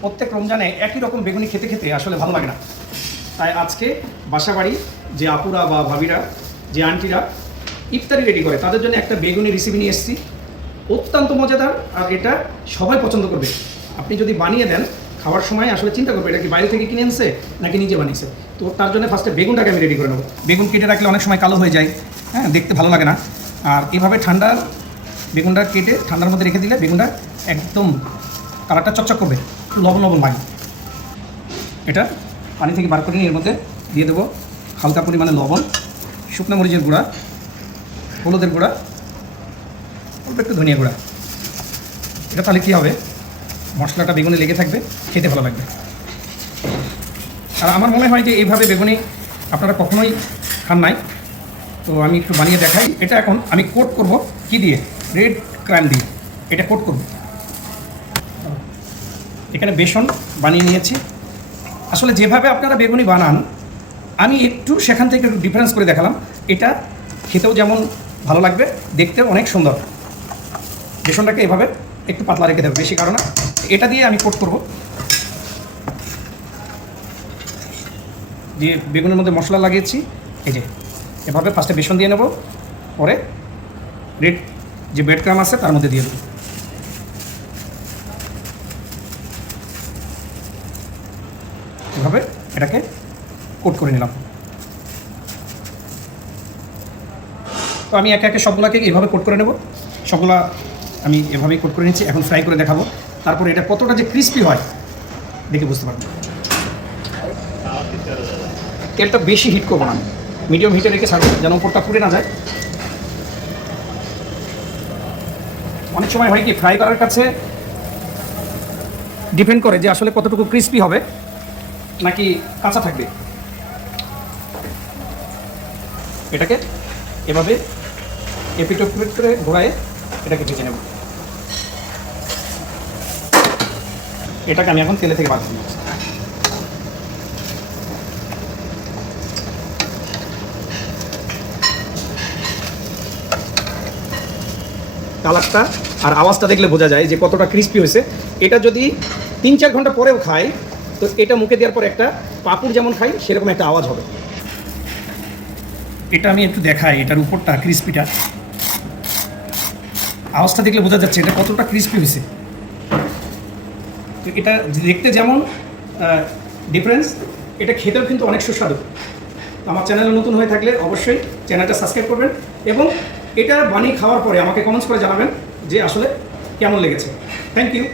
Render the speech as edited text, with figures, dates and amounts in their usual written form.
প্রত্যেক রমজানে একই রকম বেগুনি খেতে খেতে আসলে ভালো লাগে না। তাই আজকে বাসাবাড়ি যে আপুরা বা ভাবিরা, যে আন্টিরা ইফতারি রেডি করে, তাদের জন্য একটা বেগুনি রেসিপি নিয়ে এসেছি। অত্যন্ত মজাদার, আর এটা সবাই পছন্দ করবে। আপনি যদি বানিয়ে দেন, খাওয়ার সময় আসলে চিন্তা করবে এটা কি বাইরে থেকে কিনে আনছে নাকি নিজে বানিয়েছে। তো তার জন্য ফার্স্টে বেগুনটাকে আমি রেডি করে নেবো। বেগুন কেটে রাখলে অনেক সময় কালো হয়ে যায়, হ্যাঁ, দেখতে ভালো লাগে না। আর এভাবে ঠান্ডার বেগুনটা কেটে ঠান্ডার মধ্যে রেখে দিলে বেগুনটা একদম কালারটা চকচক করবে, একটু লবণ লবণ লাগে। এটা পানি থেকে বার করে নিয়ে এর মধ্যে দিয়ে দেবো হালকা পরিমাণে লবণ, শুকনো মরিচের গুঁড়া, হলুদের গুঁড়া, অল্প একটু ধনিয়া গুঁড়া। এটা তাহলে কী হবে, মশলাটা বেগুনে লেগে থাকবে, খেতে ভালো লাগবে। আর আমার মনে হয় যে এইভাবে বেগুনি আপনারা কখনোই খান নাই, তো আমি একটু বানিয়ে দেখাই। এটা এখন আমি কোট করব কি দিয়ে, রেড ক্রাইম দিয়ে এটা কোট করব। এখানে বেসন বানিয়ে নিয়েছি। আসলে যেভাবে আপনারা বেগুনি বানান আমি একটু সেখান থেকে একটু ডিফারেন্স করে দেখালাম। এটা খেতেও যেমন ভালো লাগবে, দেখতেও অনেক সুন্দর। বেসনটাকে এভাবে একটু পাতলা রেখে দেবো, বেশি কারণ না। এটা দিয়ে আমি কোট করব। যে বেগুনের মধ্যে মশলা লাগিয়েছি, এই যে এভাবে ফার্স্টে বেসন দিয়ে নেব, পরে রেড যে ব্রেড ক্রাম আছে তার মধ্যে দিয়ে দেবো। এভাবে এটাকে কোট করে নিলাম। তো আমি একে একে সবগুলোকে এইভাবে কোট করে নেব। সবগুলা আমি এভাবেই কোট করে নিচ্ছি। এখন ফ্রাই করে দেখাবো, তারপরে এটা কতটা যে ক্রিস্পি হয় দেখে বুঝতে পারবেন। তেলটা বেশি হিট করবো না, মিডিয়াম হিটে রেখে ছাড়বো যেন উপরটা পুড়ে না যায়। অনেক সময় হয় কি, ফ্রাই করার কাছে ডিপেন্ড করে যে আসলে কতটুকু ক্রিস্পি হবে নাকি কাঁচা থাকবে। এটাকে এভাবে এপিট ওপিট করে ঘোরায় এটাকে ভেজে নেব। এটাকে আমি এখন তেলে থেকে বাদ দিই। কালারটা আর আওয়াজটা দেখলে বোঝা যায় যে কতটা ক্রিস্পি হয়েছে। এটা যদি 3-4 ঘন্টা পরেও খাই, তো এটা মুখে দেওয়ার পর একটা পাঁপড় যেমন খাই সেরকম একটা আওয়াজ হবে। এটা আমি একটু দেখাই, এটার উপরটা ক্রিস্পিটা, আওয়াজটা দেখলে বোঝা যাচ্ছে এটা কতটা ক্রিস্পি হয়েছে। তো এটা দেখতে যেমন ডিফারেন্স, এটা খেতেও কিন্তু অনেক সুস্বাদু। আমার চ্যানেলে নতুন হয়ে থাকলে অবশ্যই চ্যানেলটা সাবস্ক্রাইব করবেন এবং এটা বানিয়ে খাওয়ার পরে আমাকে কমেন্টস করে জানাবেন যে আসলে কেমন লেগেছে। Thank you.